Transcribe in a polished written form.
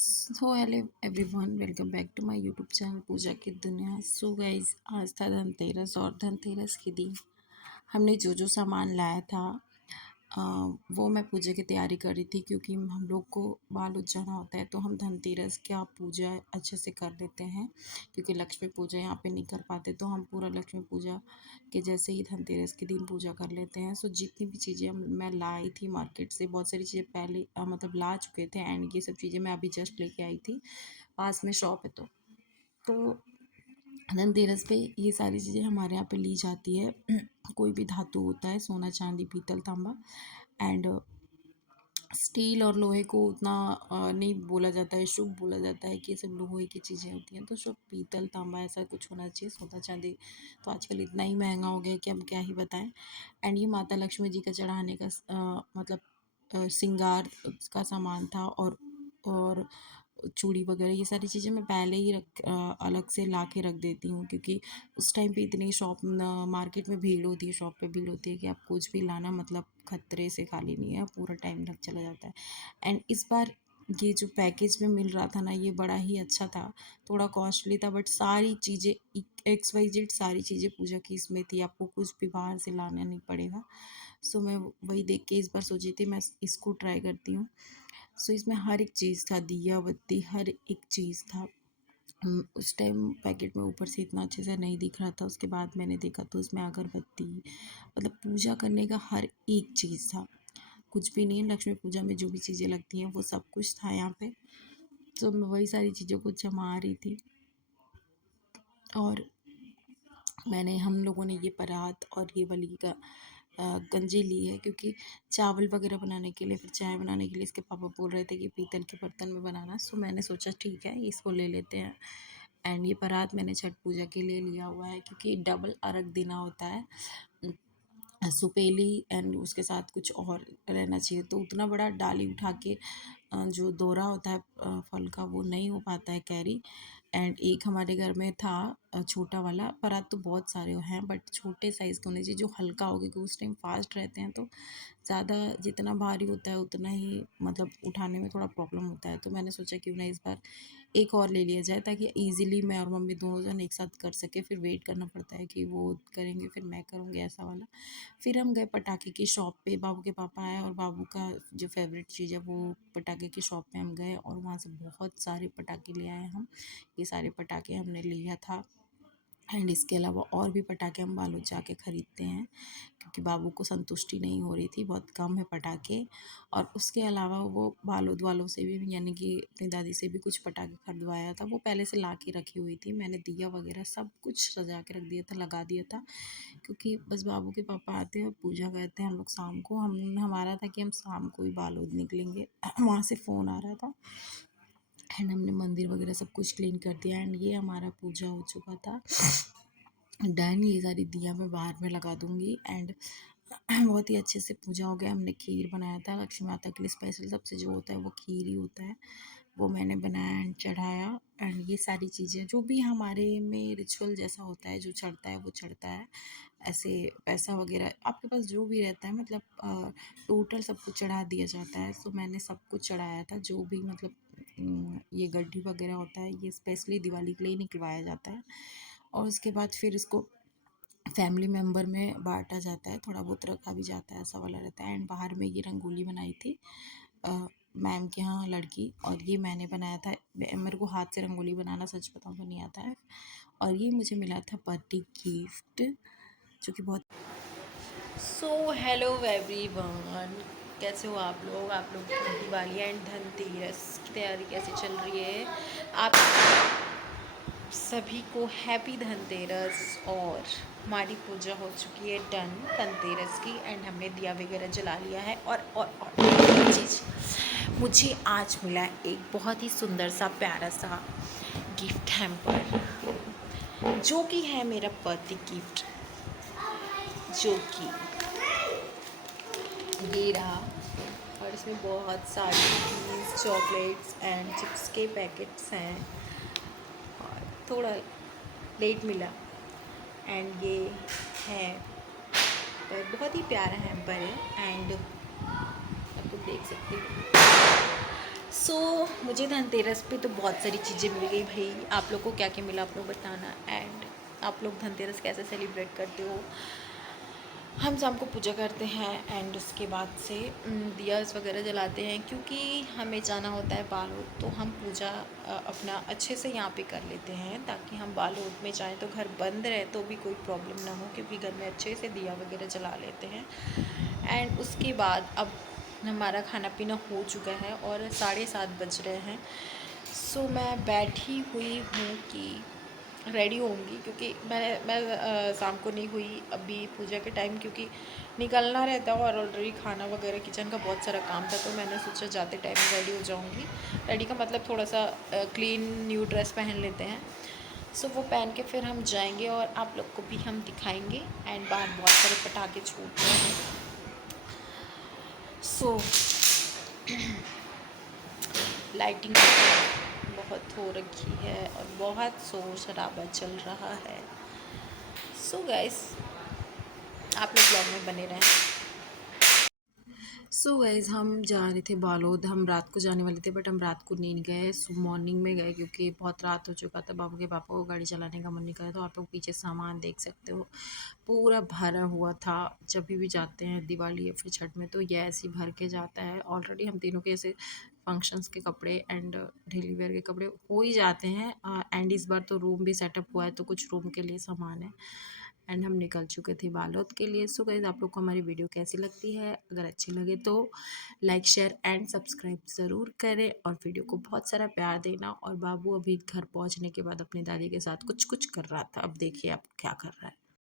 So hello everyone, welcome back to my YouTube channel Pooja की दुनिया। So guys, आज था धनतेरस और धनतेरस के दिन हमने जो जो सामान लाया था अ, वो मैं पूजा की तैयारी कर रही थी, क्योंकि हम लोग को बाल जाना होता है तो हम धनतेरस का पूजा अच्छे से कर लेते हैं। क्योंकि लक्ष्मी पूजा यहाँ पे नहीं कर पाते तो हम पूरा लक्ष्मी पूजा के जैसे ही धनतेरस के दिन पूजा कर लेते हैं। सो जितनी भी चीज़ें मैं लाई थी मार्केट से, बहुत सारी चीज़ें पहले मतलब ला चुके थे, एंड ये सब चीज़ें मैं अभी जस्ट लेके आई थी। पास में शॉप है तो धनतेरस पे ये सारी चीज़ें हमारे यहाँ पे ली जाती है। कोई भी धातु होता है, सोना चांदी पीतल तांबा, एंड स्टील और लोहे को उतना नहीं बोला जाता है, शुभ बोला जाता है कि ये सब लोहे की चीज़ें होती हैं। तो शुभ पीतल तांबा ऐसा कुछ होना चाहिए। सोना चांदी तो आजकल इतना ही महंगा हो गया है कि हम क्या ही बताएं। एंड ये माता लक्ष्मी जी का चढ़ाने का मतलब श्रृंगार का सामान था। और चूड़ी वगैरह ये सारी चीज़ें मैं पहले ही अलग से ला के रख देती हूँ, क्योंकि उस टाइम पे इतनी मार्केट में भीड़ होती है, शॉप पे भीड़ होती है कि आप कुछ भी लाना मतलब खतरे से खाली नहीं है, पूरा टाइम लग चला जाता है। एंड इस बार ये जो पैकेज में मिल रहा था ना, ये बड़ा ही अच्छा था। थोड़ा कॉस्टली था बट सारी चीज़ें XYZ सारी चीज़ें पूजा की इसमें थी, आपको कुछ भी बाहर से लाना नहीं पड़ेगा। सो मैं वही देख के इस बार सोची थी मैं इसको ट्राई करती हूँ। सो इसमें हर एक चीज़ था, दिया बत्ती हर एक चीज़ था। उस टाइम पैकेट में ऊपर से इतना अच्छे से नहीं दिख रहा था, उसके बाद मैंने देखा तो उसमें अगरबत्ती मतलब पूजा करने का हर एक चीज़ था। कुछ भी नहीं, लक्ष्मी पूजा में जो भी चीज़ें लगती हैं वो सब कुछ था यहाँ पे। तो मैं वही सारी चीज़ों को जमा रही थी। और हम लोगों ने ये परात और ये वाली का गंजी ली है, क्योंकि चावल वगैरह बनाने के लिए, फिर चाय बनाने के लिए इसके पापा बोल रहे थे कि पीतल के बर्तन में बनाना। सो मैंने सोचा ठीक है, इसको ले लेते हैं। एंड ये परात मैंने छठ पूजा के लिए लिया हुआ है, क्योंकि डबल अर्घ देना होता है। सुपेली एंड उसके साथ कुछ और रहना चाहिए, तो उतना बड़ा डाली उठा के जो दोरा होता है फल का, वो नहीं हो पाता है कैरी। एंड एक हमारे घर में था छोटा वाला परात, तो बहुत सारे हैं बट छोटे साइज़ का होने चाहिए जो हल्का हो, क्योंकि उस टाइम फास्ट रहते हैं तो ज़्यादा जितना भारी होता है उतना ही मतलब उठाने में थोड़ा प्रॉब्लम होता है। तो मैंने सोचा क्यों ना इस बार एक और ले लिया जाए, ताकि ईज़िली मैं और मम्मी दोनों जन एक साथ कर सके। फिर वेट करना पड़ता है कि वो करेंगे फिर मैं करूँगी, ऐसा वाला। फिर हम गए पटाखे की शॉप पे, बाबू के पापा आए और बाबू का जो फेवरेट चीज़ है वो पटाखे की शॉप पे हम गए और वहाँ से बहुत सारे पटाखे ले आए हम। ये सारे पटाखे हमने लिया था। एंड इसके अलावा और भी पटाखे हम बालू जाके ख़रीदते हैं, क्योंकि बाबू को संतुष्टि नहीं हो रही थी, बहुत कम है पटाखे। और उसके अलावा वो बालोद वालों से भी, यानी कि अपनी दादी से भी कुछ पटाखे खरीदवाया था, वो पहले से ला के रखी हुई थी। मैंने दिया वगैरह सब कुछ सजा के रख दिया था, लगा दिया था, क्योंकि बस बाबू के पापा आते हैं, पूजा करते हैं हम लोग शाम को। हमारा था कि हम शाम को ही बालोद निकलेंगे। वहाँ से फ़ोन आ रहा था। एंड हमने मंदिर वगैरह सब कुछ क्लीन कर दिया। एंड ये हमारा पूजा हो चुका था डन। ये सारी दिया मैं बाहर में लगा दूँगी। एंड बहुत ही अच्छे से पूजा हो गया। हमने खीर बनाया था लक्ष्मी माता के लिए, स्पेशल सबसे जो होता है वो खीर ही होता है, वो मैंने बनाया एंड चढ़ाया। एंड ये सारी चीज़ें जो भी हमारे में रिचुअल जैसा होता है, जो चढ़ता है वो चढ़ता है। ऐसे पैसा वगैरह आपके पास जो भी रहता है, मतलब टोटल सब कुछ चढ़ा दिया जाता है। सो मैंने सब कुछ चढ़ाया था, जो भी मतलब ये गड्ढी वगैरह होता है ये स्पेशली दिवाली के लिए निकलवाया जाता है। और उसके बाद फिर इसको फैमिली मेम्बर में बांटा जाता है, थोड़ा बहुत रखा भी जाता है, ऐसा वाला रहता है। एंड बाहर में ये रंगोली बनाई थी मैम के यहाँ लड़की, और ये मैंने बनाया था। मेरे को हाथ से रंगोली बनाना सच बताऊँ तो नहीं आता है। और ये मुझे मिला था बर्थडे गिफ्ट, जो कि बहुत। सो हेलो एवरीवन, कैसे हो आप लोग? की दिवाली एंड धनतेरस की तैयारी कैसे चल रही है? आप सभी को हैप्पी धनतेरस। और हमारी पूजा हो चुकी है डन धनतेरस की, एंड हमने दिया वगैरह जला लिया है। और एक चीज़ मुझे आज मिला एक बहुत ही सुंदर सा प्यारा सा गिफ्ट हैम्पर, जो कि है मेरा बर्थडे गिफ्ट, जो कि ये रहा। और इसमें बहुत सारी कुकीज़, चॉकलेट्स एंड चिप्स के पैकेट्स हैं। और थोड़ा लेट मिला। एंड ये है पर बहुत ही प्यारा हैम्पर है। एंड आप लोग देख सकते हो सो मुझे धनतेरस पे तो बहुत सारी चीज़ें मिल गई भाई। आप लोग को क्या क्या मिला आप लोग बताना। एंड आप लोग धनतेरस कैसे सेलिब्रेट करते हो। हम शाम को पूजा करते हैं एंड उसके बाद से दियास वगैरह जलाते हैं, क्योंकि हमें जाना होता है बालोद, तो हम पूजा अपना अच्छे से यहाँ पे कर लेते हैं, ताकि हम बालोद में जाएं तो घर बंद रहे तो भी कोई प्रॉब्लम ना हो, क्योंकि घर में अच्छे से दिया वगैरह जला लेते हैं। एंड उसके बाद अब हमारा खाना पीना हो चुका है और 7:30 बज रहे हैं। सो मैं बैठी हुई हूँ कि रेडी होंगी, क्योंकि मैं शाम को नहीं हुई अभी पूजा के टाइम, क्योंकि निकलना रहता है और ऑलरेडी खाना वगैरह किचन का बहुत सारा काम था, तो मैंने सोचा जाते टाइम रेडी हो जाऊंगी। रेडी का मतलब थोड़ा सा क्लीन न्यू ड्रेस पहन लेते हैं। सो वो पहन के फिर हम जाएंगे और आप लोग को भी हम दिखाएंगे। एंड बाहर बहुत सारे पटाखे छूट रहे हैं। सो लाइटिंग बहुत हो रखी है और बहुत शोर शराबा चल रहा है। सो गाइस, आप लोग ब्लॉग में बने रहें। सो गाइज हम जा रहे थे बालोद। हम रात को जाने वाले थे बट हम रात को नहीं गए, मॉर्निंग में गए, क्योंकि बहुत रात हो चुका था। बाबू के पापा को गाड़ी चलाने का मन नहीं करा, तो आप लोग पीछे सामान देख सकते हो पूरा भरा हुआ था। जब भी जाते हैं दिवाली या फिर छठ में तो ये ऐसे ही भर के जाता है। ऑलरेडी हम तीनों के ऐसे फंक्शंस के कपड़े एंड डेली वेयर के कपड़े हो ही जाते हैं। एंड इस बार तो रूम भी सेटअप हुआ है, तो कुछ रूम के लिए सामान है। एंड हम निकल चुके थे बालोद के लिए। सो गाइस, आप लोग को हमारी वीडियो कैसी लगती है? अगर अच्छी लगे तो लाइक शेयर एंड सब्सक्राइब ज़रूर करें और वीडियो को बहुत सारा प्यार देना। और बाबू अभी घर पहुंचने के बाद अपनी दादी के साथ कुछ कुछ कर रहा था, अब देखिए आप क्या कर रहा है।